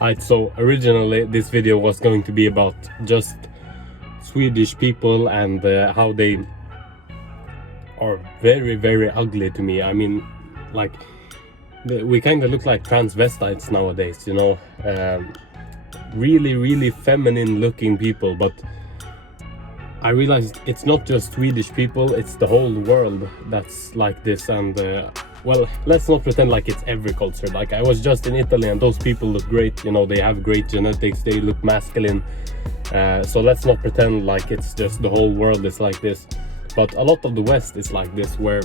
Alright, so originally this video was going to be about just Swedish people and how they are very, very ugly to me. I mean, like, we kind of look like transvestites nowadays, you know. Really, really feminine looking people, but I realized it's not just Swedish people, it's the whole world that's like this. And well, let's not pretend like it's every culture. Like, I was just in Italy and those people look great, you know, they have great genetics, they look masculine. So let's not pretend like it's just the whole world is like this. But a lot of the West is like this, where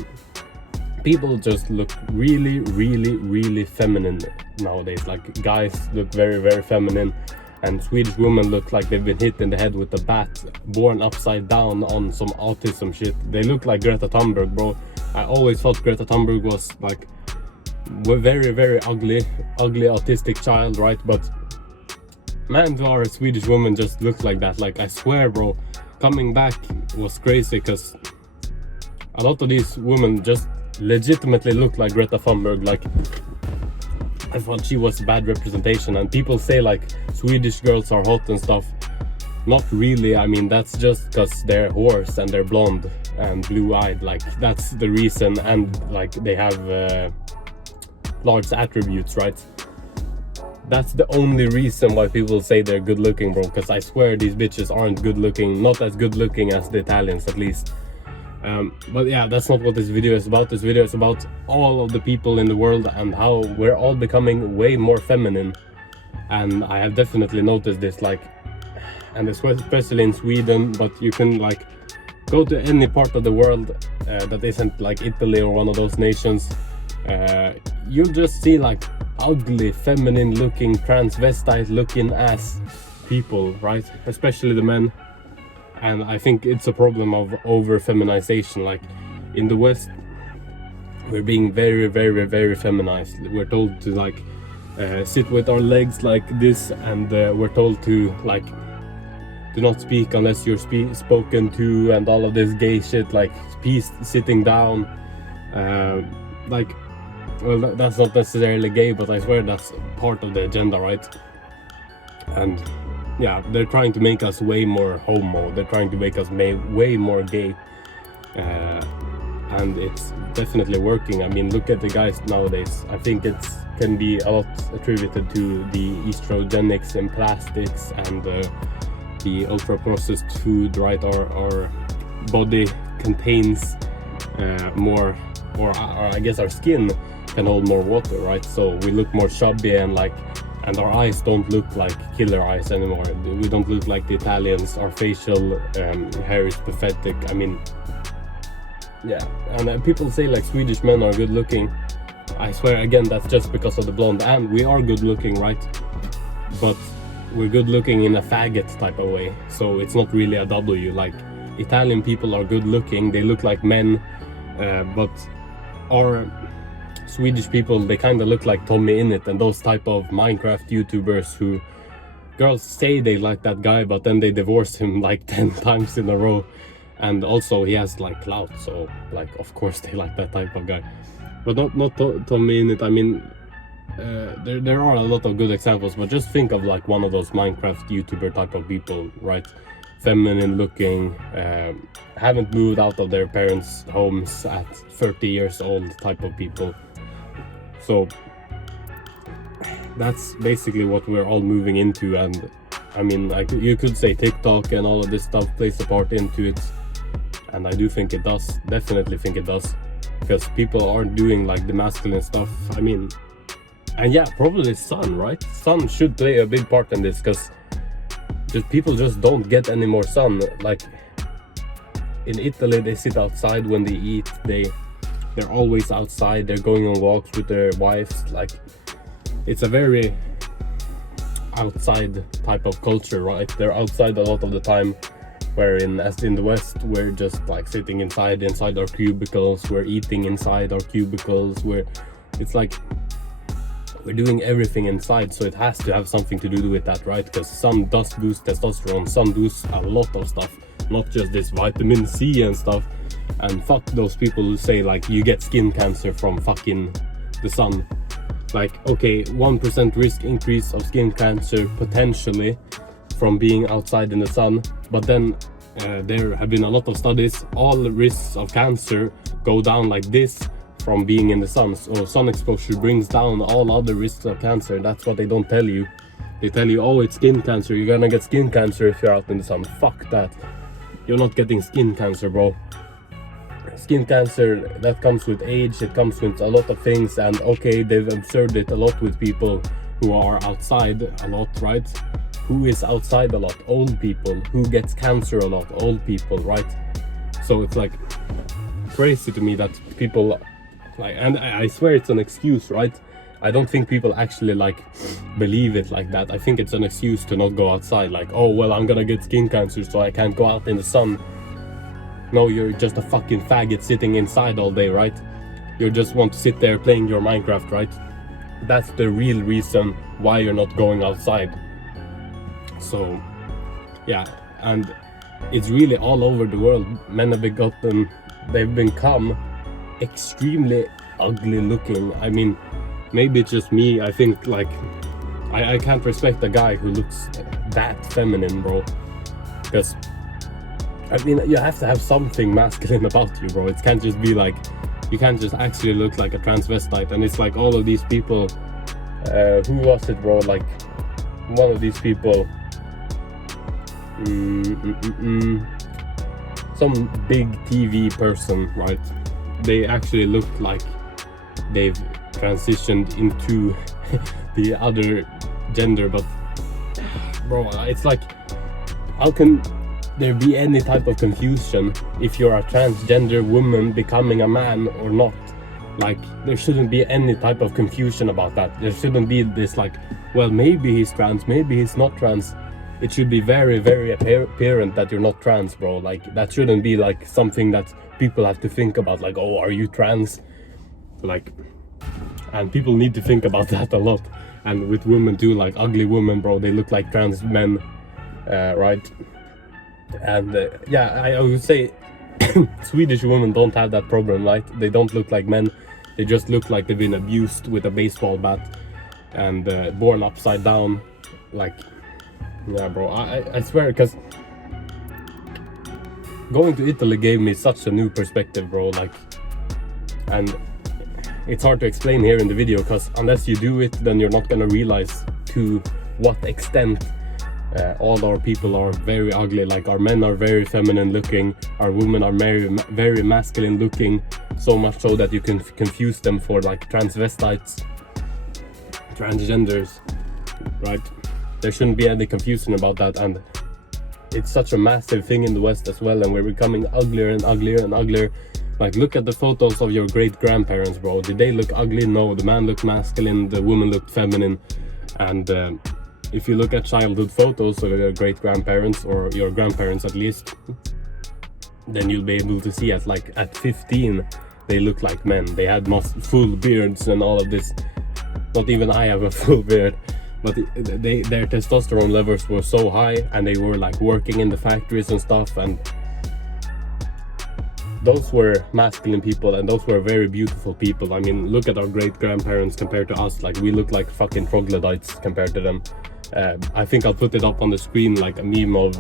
people just look really, really, really feminine nowadays. Like, guys look very, very feminine, and Swedish women look like they've been hit in the head with a bat, born upside down on some autism shit. They look like Greta Thunberg, bro. I always thought Greta Thunberg was like very, very ugly autistic child, right? But man, to our Swedish woman just looks like that. Like, I swear, bro, coming back was crazy, because a lot of these women just legitimately look like Greta Thunberg. Like, I thought she was bad representation, and people say like Swedish girls are hot and stuff. Not really. I mean, that's just because they're whores and they're blonde and blue-eyed. Like, that's the reason, and like they have large attributes, right? That's the only reason why people say they're good looking, bro, because I swear these bitches aren't good looking, not as good looking as the Italians at least. But yeah, that's not what this video is about. This video is about all of the people in the world and how we're all becoming way more feminine. And I have definitely noticed this, like, and especially in Sweden, but you can like go to any part of the world that isn't like Italy or one of those nations. You'll just see like ugly, feminine looking, transvestite looking ass people, right? Especially the men. And I think it's a problem of over feminization. Like, in the West, we're being very, very, very feminized. We're told to like sit with our legs like this, and we're told to like do not speak unless you're spoken to, and all of this gay shit, like peace, sitting down. Like, well, that's not necessarily gay, but I swear that's part of the agenda, right? And yeah, they're trying to make us way more homo. They're trying to make us way more gay. And it's definitely working. I mean, look at the guys nowadays. I think it can be a lot attributed to the estrogenics in plastics and the ultra-processed food, right? Our body contains more, or I guess our skin can hold more water, right? So we look more chubby, and like, and our eyes don't look like killer eyes anymore. We don't look like the Italians. Our facial hair is pathetic. I mean, yeah. And people say like Swedish men are good looking. I swear, again, that's just because of the blonde. And we are good looking, right? But we're good looking in a faggot type of way. So it's not really a W. Like, Italian people are good looking. They look like men. But our Swedish people, they kind of look like Tommy Innit and those type of Minecraft YouTubers who girls say they like that guy, but then they divorce him like 10 times in a row. And also he has like clout, so like of course they like that type of guy. But not Tommy Innit. I mean, there are a lot of good examples, but just think of like one of those Minecraft YouTuber type of people, right? Feminine looking, haven't moved out of their parents' homes at 30 years old type of people. So that's basically what we're all moving into. And I mean, like, you could say TikTok and all of this stuff plays a part into it, and I do think it does, definitely think it does, because people aren't doing like the masculine stuff. I mean, and yeah, probably sun, right? Sun should play a big part in this, because just people just don't get any more sun. Like, in Italy, they sit outside when they eat. They're always outside. They're going on walks with their wives. Like, it's a very outside type of culture, right? They're outside a lot of the time, wherein as in the West, we're just like sitting inside our cubicles. We're eating inside our cubicles. It's like we're doing everything inside, so it has to have something to do with that, right? Because sun does boost testosterone. Sun boosts a lot of stuff, not just this vitamin C and stuff. And fuck those people who say like you get skin cancer from fucking the sun. like, okay, 1% risk increase of skin cancer potentially from being outside in the sun, but then there have been a lot of studies, all the risks of cancer go down like this from being in the sun. So sun exposure brings down all other risks of cancer. That's what they don't tell you. They tell you, oh, it's skin cancer, you're gonna get skin cancer if you're out in the sun. Fuck that. You're not getting skin cancer, bro. Skin cancer, that comes with age, it comes with a lot of things, and okay, they've observed it a lot with people who are outside a lot, right? Who is outside a lot? Old people. Who gets cancer a lot? Old people, right? So it's like crazy to me that people like, and I swear it's an excuse, right? I don't think people actually like believe it like that. I think it's an excuse to not go outside, like, oh well, I'm gonna get skin cancer so I can't go out in the sun. No, you're just a fucking faggot sitting inside all day, right? You just want to sit there playing your Minecraft, right? That's the real reason why you're not going outside. So yeah, and it's really all over the world. Men have they've become extremely ugly looking. I mean, maybe it's just me. I think like I can't respect a guy who looks that feminine, bro, because I mean, you have to have something masculine about you, bro. It can't just be like, you can't just actually look like a transvestite. And it's like all of these people, who was it, bro? Like one of these people, some big TV person, right? They actually look like they've transitioned into the other gender, but bro, it's like, how can there be any type of confusion if you're a transgender woman becoming a man or not? Like, there shouldn't be any type of confusion about that. There shouldn't be this like, well, maybe he's trans, maybe he's not trans. It should be very, very apparent that you're not trans, bro. Like, that shouldn't be like something that people have to think about, like, oh, are you trans? Like, and people need to think about that a lot. And with women too, like ugly women, bro, they look like trans men, right? And yeah, I would say Swedish women don't have that problem, right? They don't look like men. They just look like they've been abused with a baseball bat and born upside down. Like, yeah, bro, I swear, because going to Italy gave me such a new perspective, bro. Like, and it's hard to explain here in the video, because unless you do it, then you're not gonna realize to what extent all our people are very ugly. Like, our men are very feminine looking, our women are very masculine looking, so much so that you can confuse them for like transvestites, transgenders, right? There shouldn't be any confusion about that, and it's such a massive thing in the West as well, and we're becoming uglier and uglier and uglier. Like, look at the photos of your great-grandparents, bro. Did they look ugly? No, the man looked masculine, the woman looked feminine. And if you look at childhood photos of your great-grandparents, or your grandparents at least, then you'll be able to see at 15 they look like men. They had full beards and all of this. Not even I have a full beard, but their testosterone levels were so high, and they were like working in the factories and stuff, and those were masculine people, and those were very beautiful people. I mean, look at our great-grandparents compared to us. Like, we look like fucking troglodytes compared to them. I think I'll put it up on the screen, like a meme of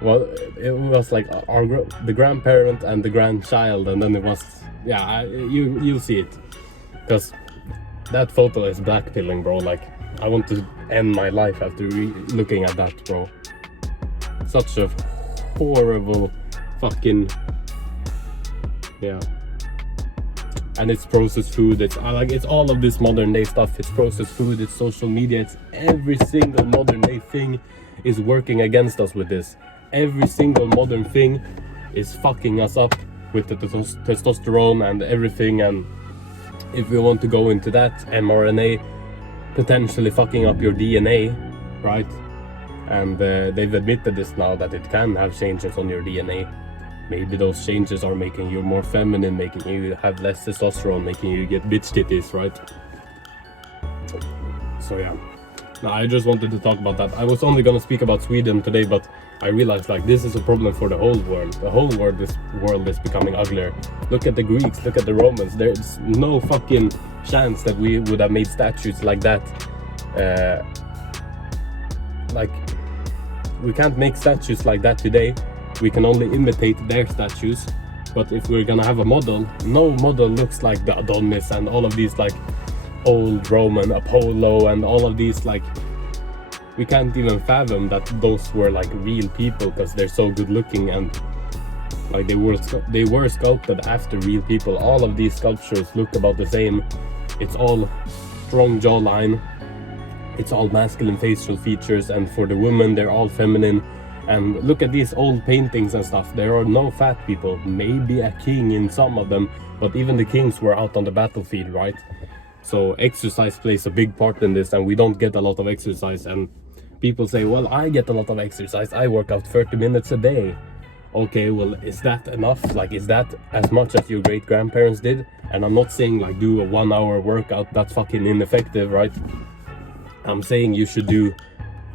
well, it was like the grandparent and the grandchild, and then it was, yeah, you'll see it, because that photo is blackpilling, bro. Like, I want to end my life after looking at that, bro. Such a horrible fucking, yeah. And it's processed food, it's all of this modern day stuff. It's processed food, it's social media, it's every single modern day thing is working against us with this. Every single modern thing is fucking us up with the testosterone and everything. And if we want to go into that, mRNA potentially fucking up your DNA, right? And they've admitted this now, that it can have changes on your DNA. Maybe those changes are making you more feminine, making you have less testosterone, making you get bitch titties, right? So yeah, No, I just wanted to talk about that. I was only gonna speak about Sweden today, but I realized like this is a problem for the whole world. The whole world is becoming uglier. Look at the Greeks, look at the Romans. There's no fucking chance that we would have made statues like that. Like, we can't make statues like that today. We can only imitate their statues. But if we're gonna have a model, no model looks like the Adonis and all of these like old Roman Apollo and all of these, like, we can't even fathom that those were like real people because they're so good looking, and like they were sculpted after real people. All of these sculptures look about the same. It's all strong jawline, it's all masculine facial features, and for the women they're all feminine. And look at these old paintings and stuff, there are no fat people, maybe a king in some of them, but even the kings were out on the battlefield, right? So exercise plays a big part in this, and we don't get a lot of exercise. And people say, well, I get a lot of exercise, I work out 30 minutes a day. Okay, well, is that enough? Like, is that as much as your great grandparents did? And I'm not saying like do a 1 hour workout, that's fucking ineffective, right? I'm saying you should do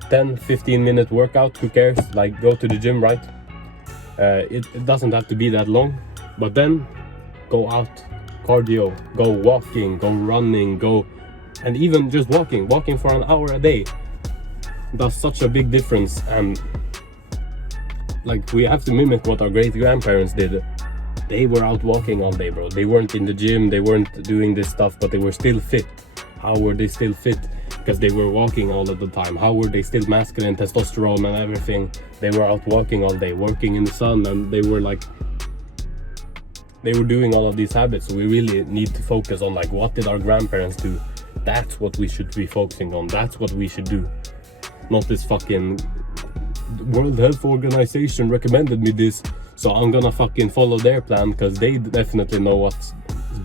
10-15 minute workout, who cares? Like, go to the gym, right? It doesn't have to be that long, but then go out, cardio, go walking, go running, go, and even just walking for an hour a day does such a big difference. And like, we have to mimic what our great grandparents did. They were out walking all day, bro. They weren't in the gym, they weren't doing this stuff, but they were still fit. How were they still fit? Because they were walking all of the time. How were they still masculine, testosterone and everything? They were out walking all day, working in the sun, and they were doing all of these habits. So we really need to focus on like, what did our grandparents do? That's what we should be focusing on. That's what we should do. Not this fucking World Health Organization recommended me this, so I'm gonna fucking follow their plan because they definitely know what's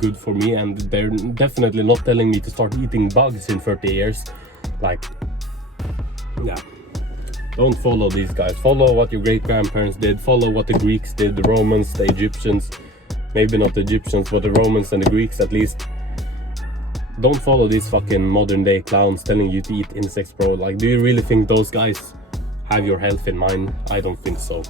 good for me, and they're definitely not telling me to start eating bugs in 30 years. Like, yeah, don't follow these guys. Follow what your great grandparents did. Follow what the Greeks did, the Romans, the Egyptians. Maybe not the Egyptians, but the Romans and the Greeks at least. Don't follow these fucking modern day clowns telling you to eat insects, bro. Like, do you really think those guys have your health in mind? I don't think so.